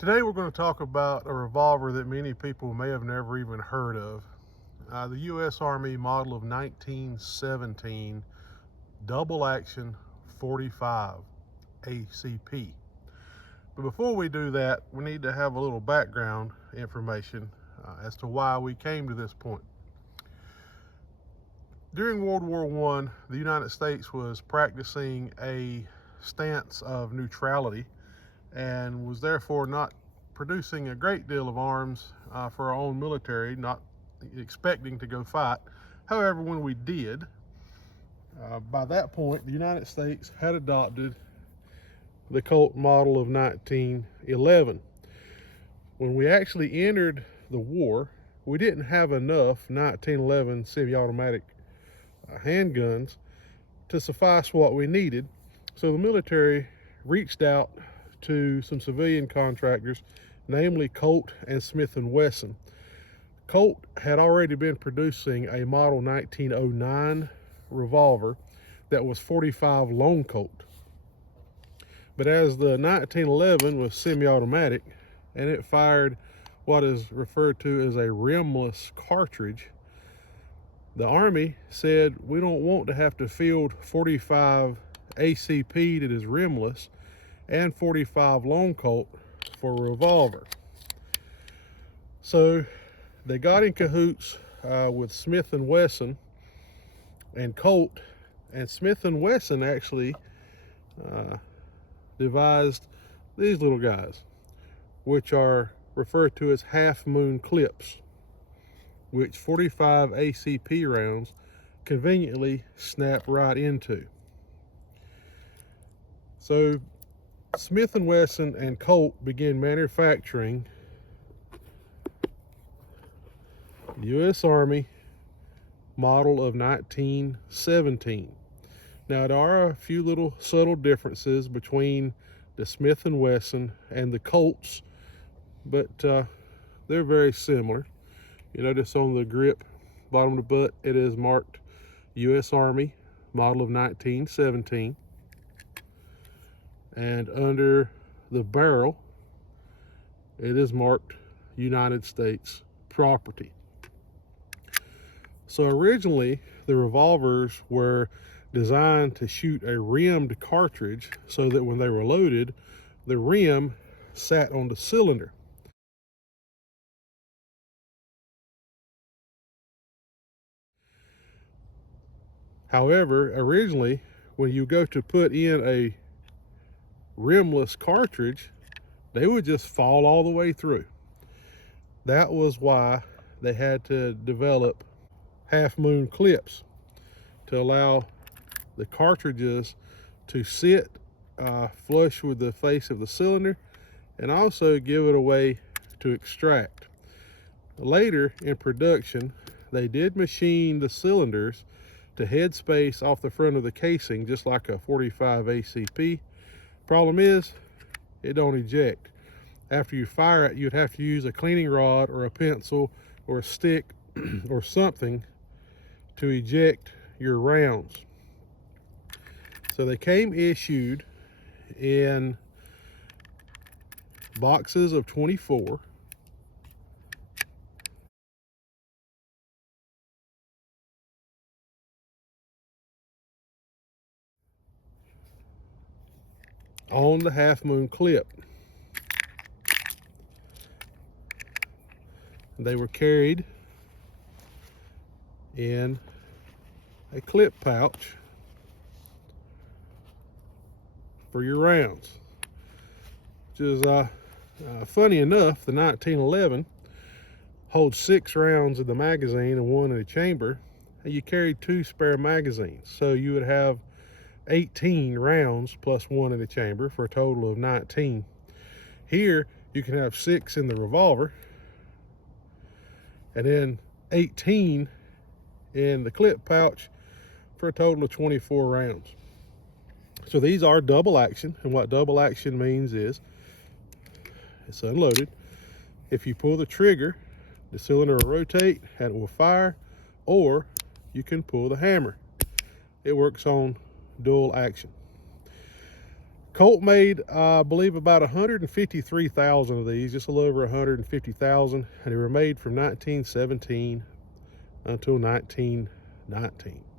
Today we're going to talk about a revolver that many people may have never even heard of. The U.S. Army model of 1917 double action 45 ACP. But before we do that, we need to have a little background information as to why we came to this point. During World War I, the United States was practicing a stance of neutrality and was therefore not producing a great deal of arms for our own military, not expecting to go fight. However, when we did, by that point, the United States had adopted the Colt model of 1911. When we actually entered the war, we didn't have enough 1911 semi-automatic handguns to suffice what we needed, so the military reached out to some civilian contractors, namely Colt and Smith & Wesson. Colt had already been producing a model 1909 revolver that was 45 long Colt. But as the 1911 was semi-automatic and it fired what is referred to as a rimless cartridge, the Army said, we don't want to have to field 45 ACP that is rimless and 45 long Colt for a revolver. So they got in cahoots with Smith & Wesson and Colt, and Smith & Wesson actually devised these little guys, which are referred to as half-moon clips, which 45 ACP rounds conveniently snap right into. So Smith & Wesson and Colt began manufacturing the U.S. Army model of 1917. Now, there are a few little subtle differences between the Smith & Wesson and the Colts, but they're very similar. You notice on the grip, bottom of the butt, it is marked U.S. Army model of 1917. And under the barrel, it is marked United States property. So originally, the revolvers were designed to shoot a rimmed cartridge so that when they were loaded, the rim sat on the cylinder. However, originally, when you go to put in a rimless cartridge, they would just fall all the way through. That was why they had to develop half-moon clips to allow the cartridges to sit flush with the face of the cylinder and also give it a way to extract. Later in production, they did machine the cylinders to head space off the front of the casing just like a 45 ACP. Problem is, it don't eject. After you fire it, you'd have to use a cleaning rod or a pencil or a stick or something to eject your rounds. So they came issued in boxes of 24. On the half-moon clip. They were carried in a clip pouch for your rounds. Which is funny enough, the 1911 holds 6 rounds in the magazine and 1 in the chamber, and you carried 2 spare magazines. So you would have 18 rounds plus 1 in the chamber for a total of 19. Here, you can have 6 in the revolver and then 18 in the clip pouch for a total of 24 rounds. So these are double action, and what double action means is it's unloaded. If you pull the trigger, the cylinder will rotate and it will fire, or you can pull the hammer. It works on dual action. Colt made, I believe, about 153,000 of these, just a little over 150,000, and they were made from 1917 until 1919.